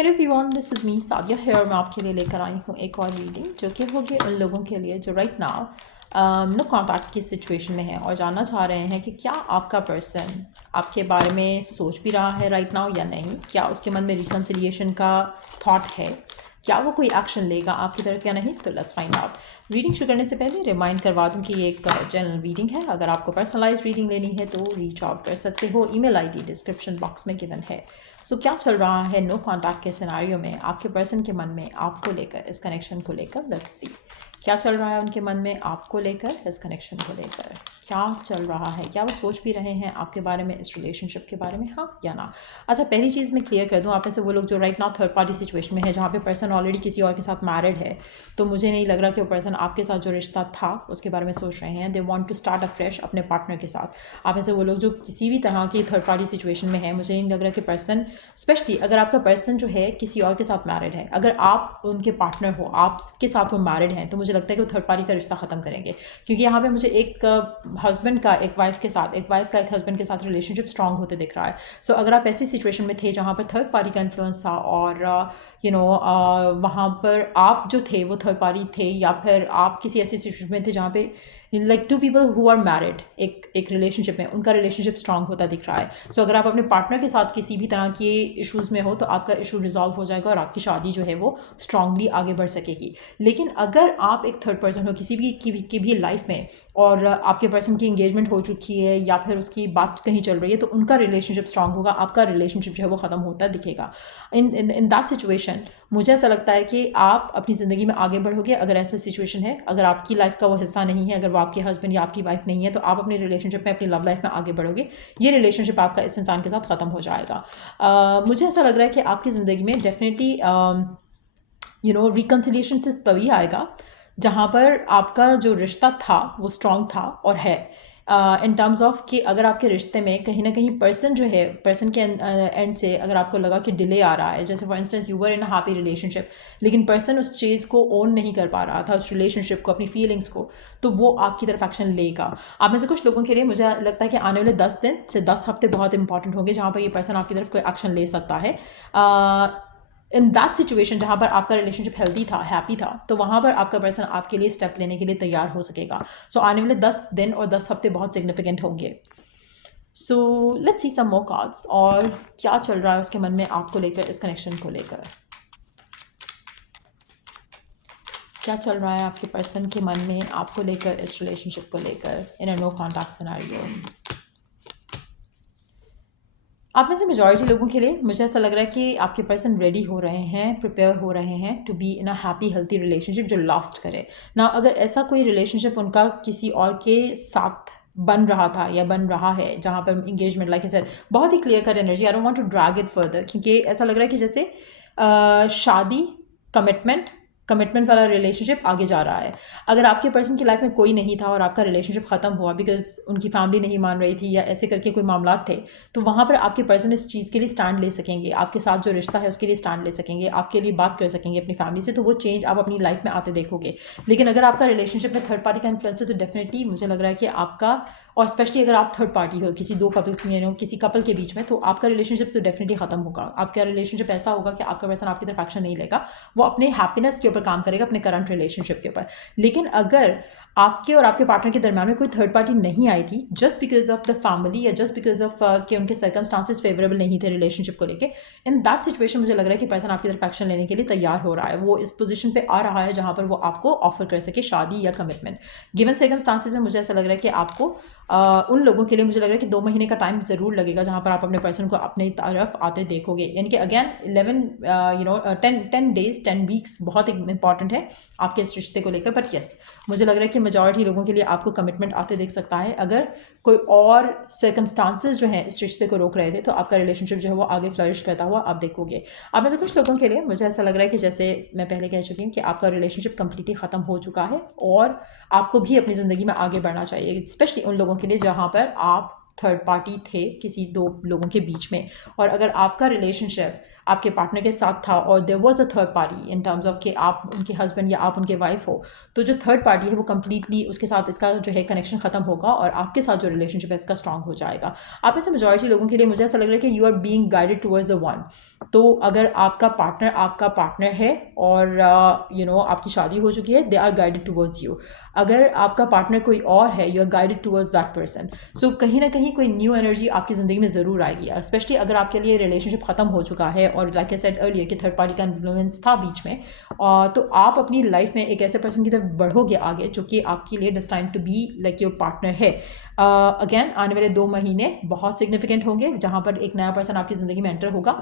Hello everyone, this is me Sadia here. मैं आपके लिए लेकर आई हूँ एक और रीडिंग जो कि होगी उन लोगों के लिए जो राइट नाउ नो कॉन्टैक्ट की सिचुएशन में है और जानना चाह रहे हैं कि क्या आपका पर्सन आपके बारे में सोच भी रहा है राइट नाउ या नहीं, क्या उसके मन में रिकन्सिलिएशन का थॉट है, क्या वो कोई एक्शन लेगा आपकी तरफ या नहीं। तो लेट्स फाइंड आउट। रीडिंग शुरू करने से पहले रिमाइंड करवा दूं कि ये एक जनरल रीडिंग है। अगर आपको पर्सनलाइज रीडिंग लेनी है तो रीच आउट कर सकते हो। ईमेल आईडी डिस्क्रिप्शन बॉक्स में गिवन है। सो क्या चल रहा है नो कॉन्टैक्ट के सिनारियो में आपके पर्सन के मन में आपको लेकर, इस कनेक्शन को लेकर। लेट्स सी क्या चल रहा है उनके मन में आपको लेकर, इस कनेक्शन को लेकर। क्या चल रहा है, क्या वो सोच भी रहे हैं आपके बारे में, इस रिलेशनशिप के बारे में, हाँ या ना। अच्छा, पहली चीज़ मैं क्लियर कर दूँ, आप में से वो लोग जो right now third party situation में है जहाँ पे पर्सन ऑलरेडी किसी और के साथ मैरिड है, तो मुझे नहीं लग रहा कि वो पर्सन आपके साथ जो रिश्ता था उसके बारे में सोच रहे हैं। They want to start a fresh अपने पार्टनर के साथ। आप में से वो लोग जो किसी भी तरह की थर्ड पार्टी सिचुएशन में है, मुझे नहीं लग रहा कि पर्सन, स्पेशली अगर आपका पर्सन जो है किसी और के साथ मैरिड है, अगर आप उनके पार्टनर हो, आपके साथ वो मैरिड हैं, तो मुझे लगता है कि वो थर्ड पार्टी का रिश्ता ख़त्म करेंगे। क्योंकि यहाँ पे मुझे एक हस्बैंड का एक वाइफ के साथ, एक वाइफ का एक हस्बैंड के साथ रिलेशनशिप स्ट्रांग होते दिख रहा है। सो अगर आप ऐसी सिचुएशन में थे जहाँ पर थर्ड पार्टी का इन्फ्लुएंस था और वहाँ पर आप जो थे वो थर्ड पार्टी थे, या फिर आप किसी ऐसी सिचुएशन में थे जहाँ पे like two people who are married एक रिलेशनशिप में, उनका रिलेशनशिप स्ट्रांग होता दिख रहा है। सो अगर आप अपने पार्टनर के साथ किसी भी तरह के इश्यूज़ में हो तो आपका इशू रिजॉल्व हो जाएगा और आपकी शादी जो है वो स्ट्रांगली आगे बढ़ सकेगी। लेकिन अगर आप एक थर्ड पर्सन हो किसी भी की भी लाइफ में और आपके पर्सन की इंगेजमेंट हो चुकी है या फिर उसकी बात कहीं चल रही है, तो उनका रिलेशनशिप स्ट्रांग होगा, आपका रिलेशनशिप जो है वो ख़त्म होता दिखेगा। इन दैट सिचुएशन मुझे ऐसा लगता है कि आप अपनी ज़िंदगी में आगे बढ़ोगे। अगर ऐसा सिचुएशन है, अगर आपकी लाइफ का वो हिस्सा नहीं है, अगर वो आपके हस्बैंड या आपकी वाइफ नहीं है, तो आप अपनी रिलेशनशिप में, अपनी लव लाइफ में आगे बढ़ोगे। ये रिलेशनशिप आपका इस इंसान के साथ ख़त्म हो जाएगा। मुझे ऐसा लग रहा है कि आपकी ज़िंदगी में डेफिनेटली रिकन्सिलिएशन से तभी आएगा जहाँ पर आपका जो रिश्ता था वो स्ट्रांग था और है। इन टर्म्स ऑफ कि अगर आपके रिश्ते में कहीं ना कहीं पर्सन जो है, पर्सन के एंड से अगर आपको लगा कि डिले आ रहा है, जैसे for instance you were in a happy relationship लेकिन पर्सन उस चीज़ को ओन नहीं कर पा रहा था, उस रिलेशनशिप को, अपनी फीलिंग्स को, तो वो आपकी तरफ एक्शन लेगा। आप में से कुछ लोगों के लिए मुझे लगता है कि आने वाले 10 दिन से 10 हफ्ते बहुत इंपॉर्टेंट होंगे जहाँ पर ये पर्सन आपकी तरफ कोई एक्शन ले सकता है। इन दैट सिचुएशन जहाँ पर आपका रिलेशनशिप हेल्दी था, हैप्पी था, तो वहाँ पर आपका पर्सन आपके लिए स्टेप लेने के लिए तैयार हो सकेगा। सो आने वाले 10 दिन और 10 हफ्ते बहुत सिग्निफिकेंट होंगे। सो let's see some more cards, और क्या चल रहा है उसके मन में आपको लेकर, इस कनेक्शन को लेकर। क्या चल रहा है आपके पर्सन के मन में आपको लेकर, इस रिलेशनशिप को लेकर, इन अ नो कॉन्टैक्ट सिनेरियो। आप में से मेजॉरिटी लोगों के लिए मुझे ऐसा लग रहा है कि आपके पर्सन रेडी हो रहे हैं, प्रिपेयर हो रहे हैं to be in a happy healthy relationship जो लास्ट करे ना। अगर ऐसा कोई रिलेशनशिप उनका किसी और के साथ बन रहा था या बन रहा है जहाँ पर इंगेजमेंट, लाइक सर बहुत ही clear cut energy, I don't want to drag it further, क्योंकि ऐसा लग रहा है कि जैसे शादी, कमिटमेंट वाला रिलेशनशिप आगे जा रहा है। अगर आपके पर्सन की लाइफ में कोई नहीं था और आपका रिलेशनशिप ख़त्म हुआ बिकॉज उनकी फैमिली नहीं मान रही थी या ऐसे करके कोई मामला थे, तो वहाँ पर आपके पर्सन इस चीज़ के लिए स्टैंड ले सकेंगे, आपके साथ जो रिश्ता है उसके लिए स्टैंड ले सकेंगे, आपके लिए बात कर सकेंगे अपनी फैमिली से, तो वो चेंज आप अपनी लाइफ में आते देखोगे। लेकिन अगर आपका रिलेशनशिप में थर्ड पार्टी का इन्फ्लुएंस है तो डेफिनेटली मुझे लग रहा है कि आपका, और स्पेशली अगर आप थर्ड पार्टी हो किसी दो कपल किसी कपल के बीच में, तो आपका रिलेशनशिप तो डेफिनेटली खत्म होगा। आपका रिलेशनशिप ऐसा होगा कि आपका पर्सन आपकी तरफ एक्शन नहीं लेगा, वो अपने हैप्पीनेस के ऊपर काम करेगा, अपने करंट रिलेशनशिप के ऊपर। लेकिन अगर आपके और आपके पार्टनर के दरमियान में कोई थर्ड पार्टी नहीं आई थी just because of the family या जस्ट बिकॉज ऑफ कि उनके सर्कमस्टांसेस फेवरेबल नहीं थे रिलेशनशिप को लेके, इन दैट सिचुएशन मुझे लग रहा है कि पर्सन आपकी तरफ एक्शन लेने के लिए तैयार हो रहा है। वो इस पोजीशन पे आ रहा है जहाँ पर वो आपको ऑफर कर सके शादी या कमिटमेंट। गिवन सर्कमस्टांसेस में मुझे ऐसा लग रहा है कि आपको उन लोगों के लिए मुझे लग रहा है कि 2 महीने का टाइम ज़रूर लगेगा जहाँ पर आप अपने पर्सन को अपनी तरफ आते देखोगे। यानी कि अगेन 10 डेज 10 वीक्स बहुत इंपॉर्टेंट है आपके इस रिश्ते को लेकर। बट यस, मुझे लग रहा है कि मेजॉरिटी लोगों के लिए आपको कमिटमेंट आते देख सकता है। अगर कोई और सर्कमस्टांसेस जो हैं इस रिश्ते को रोक रहे थे, तो आपका रिलेशनशिप जो है वो आगे फ्लरिश करता हुआ आप देखोगे। आप में से कुछ लोगों के लिए मुझे ऐसा लग रहा है कि जैसे मैं पहले कह चुकी हूँ कि आपका रिलेशनशिप कंप्लीटली ख़त्म हो चुका है और आपको भी अपनी ज़िंदगी में आगे बढ़ना चाहिए, स्पेशली उन लोगों के लिए जहाँ पर आप थर्ड पार्टी थे किसी दो लोगों के बीच में, और अगर आपका रिलेशनशिप आपके पार्टनर के साथ था और there was a third party in terms of कि आप उनके हस्बैंड या आप उनके वाइफ हो, तो जो थर्ड पार्टी है वो कंप्लीटली उसके साथ इसका जो है कनेक्शन ख़त्म होगा और आपके साथ जो रिलेशनशिप है इसका स्ट्रांग हो जाएगा। आप में से मेजॉरिटी लोगों के लिए मुझे ऐसा लग रहा है कि you are being guided towards the one. तो अगर आपका पार्टनर है और आपकी शादी हो चुकी है, they are guided towards you. अगर आपका पार्टनर कोई और है, you are guided towards that person. So कहीं ना कहीं कोई न्यू एनर्जी आपकी ज़िंदगी में ज़रूर आएगी, स्पेशली अगर आपके लिए रिलेशनशिप ख़त्म हो चुका है और लाइक आई सेड अर्लियर कि थर्ड पार्टी का इन्फ्लुएंस था बीच में। तो आप अपनी लाइफ में एक ऐसे पर्सन की तरफ बढ़ोगे आगे जो कि आपके लिए destined to be like your partner है। अगेन आने वाले 2 महीने बहुत सिग्निफिकेंट होंगे जहाँ पर एक नया पर्सन आपकी ज़िंदगी में एंटर होगा,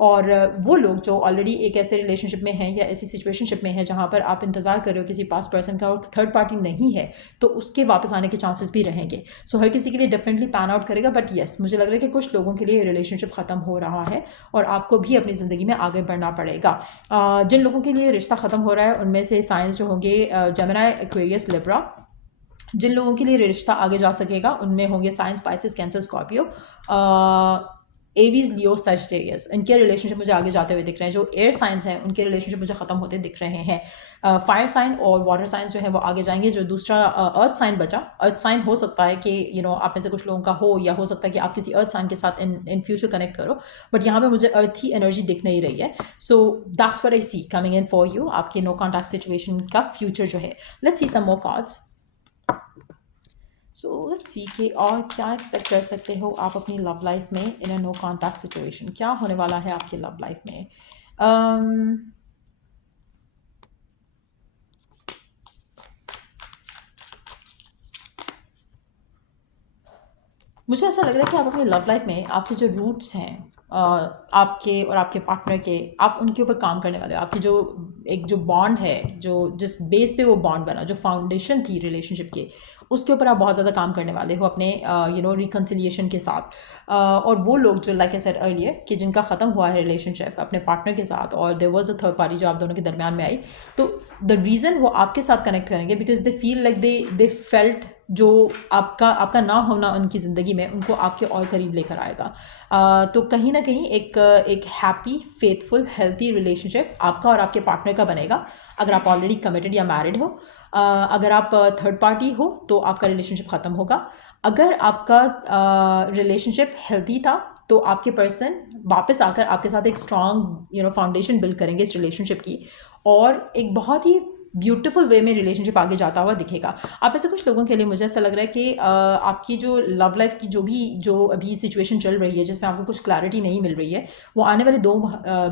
और वो लोग जो ऑलरेडी एक ऐसे रिलेशनशिप में हैं या ऐसी सिचुएशनशिप में हैं जहाँ पर आप इंतज़ार कर रहे हो किसी पास पर्सन का और थर्ड पार्टी नहीं है, तो उसके वापस आने के चांसेस भी रहेंगे। सो हर किसी के लिए डिफरेंटली पैन आउट करेगा, बट येस मुझे लग रहा है कि कुछ लोगों के लिए रिलेशनशिप ख़त्म हो रहा है और आपको भी अपनी ज़िंदगी में आगे बढ़ना पड़ेगा। जिन लोगों के लिए रिश्ता ख़त्म हो रहा है उनमें से साइंस जो होंगे जेमिनी, एक्वेरियस, लिब्रा। जिन लोगों के लिए रिश्ता आगे जा सकेगा उनमें होंगे साइंस, पाइसेस, कैंसर, स्कॉर्पियो, एवीज, लियो, सजिटेरियस। इनके रिलेशनशिप मुझे आगे जाते हुए दिख रहे हैं। जो एयर साइंस हैं उनके रिलेशनशिप मुझे ख़त्म होते दिख रहे हैं। फायर साइन और वाटर साइंस जो है वो आगे जाएंगे। जो दूसरा अर्थ साइन बचा, अर्थ साइन हो सकता है कि आप में से कुछ लोगों का हो, या हो सकता है कि आप किसी अर्थ साइन के साथ इन फ्यूचर कनेक्ट करो, बट यहाँ पे मुझे अर्थ ही एनर्जी दिख नहीं रही है। So that's what I see coming in for you, आपके नो कॉन्टैक्ट सिचुएशन का फ्यूचर जो है। Let's see some more cards. So let's see कि और क्या एक्सपेक्ट कर सकते हो आप अपनी लव लाइफ में इन अ नो कॉन्टैक्ट सिचुएशन। क्या होने वाला है आपकी लव लाइफ में? मुझे ऐसा लग रहा है कि आप अपनी लव लाइफ में आपके जो रूट्स हैं आपके और आपके पार्टनर के, आप उनके ऊपर काम करने वाले हो। आपकी जो बॉन्ड है, जो जिस बेस पे वो बॉन्ड बना, जो फाउंडेशन थी रिलेशनशिप की, उसके ऊपर आप बहुत ज़्यादा काम करने वाले हो अपने रिकन्सिलिएशन के साथ। और वो लोग जो लाइक आई सेड अर्लियर कि जिनका ख़त्म हुआ है रिलेशनशिप अपने पार्टनर के साथ और there was a third party जो आप दोनों के दरमियान में आई, तो द रीज़न वो आपके साथ कनेक्ट करेंगे because they feel like they felt जो आपका ना होना उनकी ज़िंदगी में उनको आपके और करीब लेकर आएगा। तो कहीं ना कहीं एक हैप्पी, फेथफुल, हेल्थी रिलेशनशिप आपका और आपके पार्टनर का बनेगा अगर आप ऑलरेडी कमिटेड या मैरिड हो। अगर आप थर्ड पार्टी हो तो आपका रिलेशनशिप ख़त्म होगा। अगर आपका रिलेशनशिप हेल्थी था तो आपके पर्सन वापस आकर आपके साथ एक स्ट्रॉन्ग फाउंडेशन बिल्ड करेंगे इस रिलेशनशिप की, और एक बहुत ही ब्यूटीफुल वे में रिलेशनशिप आगे जाता हुआ दिखेगा। आप ऐसे कुछ लोगों के लिए मुझे ऐसा लग रहा है कि आपकी जो लव लाइफ की जो अभी सिचुएशन चल रही है जिसमें आपको कुछ क्लैरिटी नहीं मिल रही है, वो आने वाले 2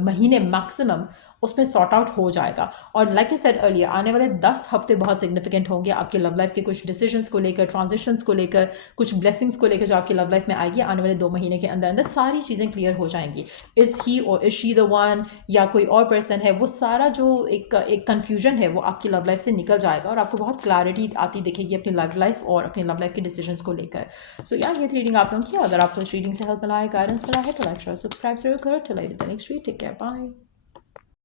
महीने मैक्सिमम उसमें सॉर्ट आउट हो जाएगा। और लाइक आई सेड अर्लियर, आने वाले 10 हफ्ते बहुत सिग्निफिकेंट होंगे आपकी लव लाइफ के कुछ डिसीजंस को लेकर, ट्रांजिशंस को लेकर, कुछ ब्लेसिंग्स को लेकर जो आपकी लव लाइफ में आएगी। आने वाले 2 महीने के अंदर अंदर सारी चीज़ें क्लियर हो जाएंगी। इज़ ही और इज़ शी द वन, या कोई और पर्सन है, वो सारा जो एक कन्फ्यूजन है वो आपकी लव लाइफ से निकल जाएगा और आपको बहुत क्लैरिटी आती दिखेगी अपनी लव लाइफ और अपनी लव लाइफ के डिसीजंस को लेकर। सो यार ये रीडिंग आप लोगों की, अगर आपको इस रीडिंग से हेल्प मिला है, गाइडेंस मिला है, तो लाइक, शेयर, सब्सक्राइब जरूर करो। Till I with the next read, take care, bye.